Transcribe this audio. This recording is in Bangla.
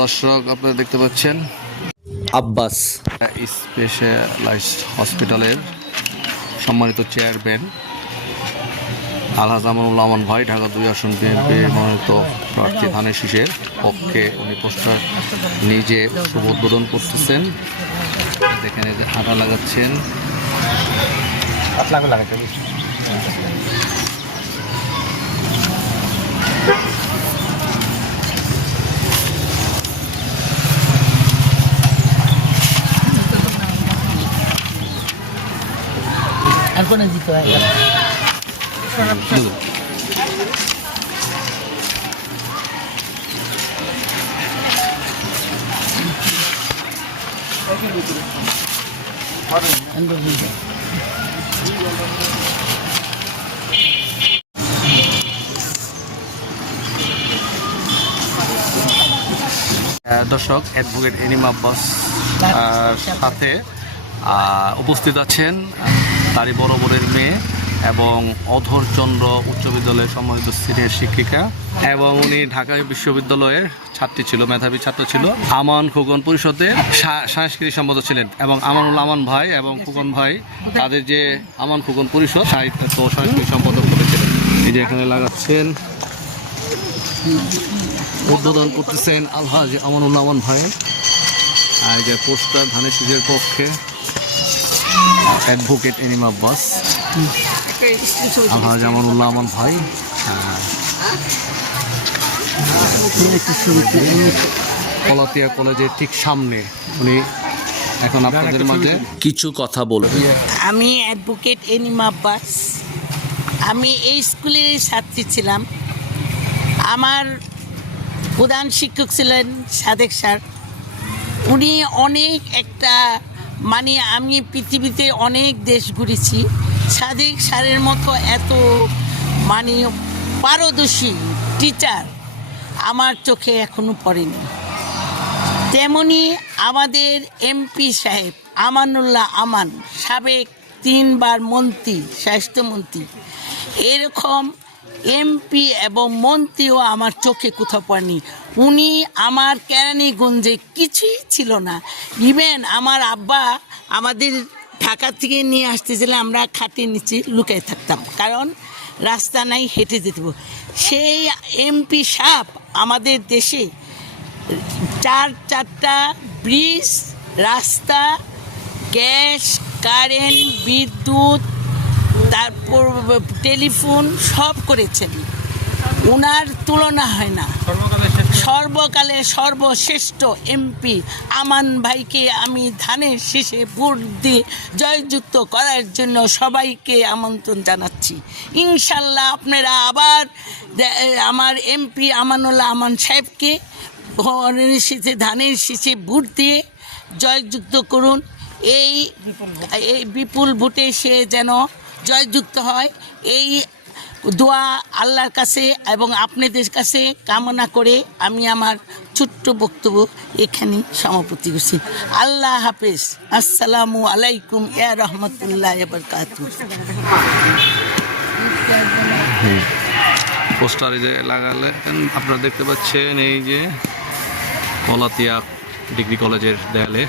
দর্শক আপনারা দেখতে পাচ্ছেন আব্বাস। স্পেশালাইজড হসপিটালের সম্মানিত চেয়ারম্যান আলহাজ আমান ভাই ঢাকা দুই আসন বিএনপি মনোনীত প্রার্থী ধানের শীষের পক্ষে উনি পোস্টার নিজে শুভ উদ্বোধন করতেছেন। এখানে যে হাঁটা লাগাচ্ছেন। আর কোনো দিতে হয় দর্শক অ্যাডভোকেট এনিম আব্বাস আহ, সাথে উপস্থিত আছেন তারই বড় বোনের মেয়ে এবং অধরচন্দ্র উচ্চ বিদ্যালয়ের সম্মানিত সিনিয়র শিক্ষিকা এবং উনি ঢাকা বিশ্ববিদ্যালয়ের ছাত্রী ছিল, মেধাবী ছাত্র ছিল। আমান খোকন পরিষদের সাংস্কৃতিক সম্পাদক ছিলেন এবং আমানুল আমান ভাই এবং খোকন ভাই তাদের যে আমান খোকন পরিষদ, সাহিত্য সাংস্কৃতিক সম্পাদক করেছিলেন এই যে এখানে লাগাচ্ছেন, উদ্বোধন করতেছেন আলহাজ আমানুল আমান ভাই। আর যে পোস্টার, ধানের শীষের পক্ষে অ্যাডভোকেট এনিম আব্বাস আলহাজ আমানুল্লাহ আমান ভাই কলাতিয়া কলেজের ঠিক সামনে উনি এখন আপনাদের মাঝে কিছু কথা বলবে আমি অ্যাডভোকেট এনিম আব্বাস আমি এই স্কুলের ছাত্রী ছিলাম। আমার প্রধান শিক্ষক ছিলেন সাদেক স্যার। উনি অনেক একটা মানে আমি পৃথিবীতে অনেক দেশ ঘুরেছি। সাদেক স্যারের মতো এত মানে পারদর্শী টিচার আমার চোখে এখনও পড়েনি। তেমনি আমাদের এমপি সাহেব আমানুল্লাহ আমান সাবেক তিনবার মন্ত্রী, স্বাস্থ্যমন্ত্রী। এরকম এমপি এবং মন্ত্রীও আমার চোখে কোথাও পড়েনি। উনি আমার কেরানীগঞ্জে কিছুই ছিল না। ইভেন আমার আব্বা আমাদের ঢাকা থেকে নিয়ে আসতে আসতেছিলাম আমরা খাটের নিচে লুকাই থাকতাম। কারণ রাস্তা নাই, হেঁটে যেতে সেই এমপি সাপ আমাদের দেশে চার, চারটা ব্রিজ রাস্তা গ্যাস কারেন্ট বিদ্যুৎ তারপর টেলিফোন সব করেছেন। ওনার তুলনা হয় না। সর্বকালে সর্বশ্রেষ্ঠ এমপি আমান ভাইকে আমি ধানের শেষে ভোট দিয়ে জয়যুক্ত করার জন্য সবাইকে আমন্ত্রণ জানাচ্ছি। ইনশাল্লাহ আপনারা আবার আমার এমপি আমানুল্লাহ আমান সাহেবকে শীতে ধানের শীষে ভোট দিয়ে জয়যুক্ত করুন। এই এই বিপুল ভোটে সে যেন জয়যুক্ত হয়। এই দোয়া আল্লাহর কাছে এবং আপনাদের কাছে কামনা করে আমি আমার ছোট্ট বক্তব্য এখানে সমাপতি করছি। আল্লাহ হাফেজ। আসসালামু আলাইকুম, ইয়া রহমতুল্লাহ বরকাতু পোস্টার যে লাগালেন, আপনারা দেখতে পাচ্ছেন এই যে কলাতিয়া ডিগ্রি কলেজের দেয়ালে।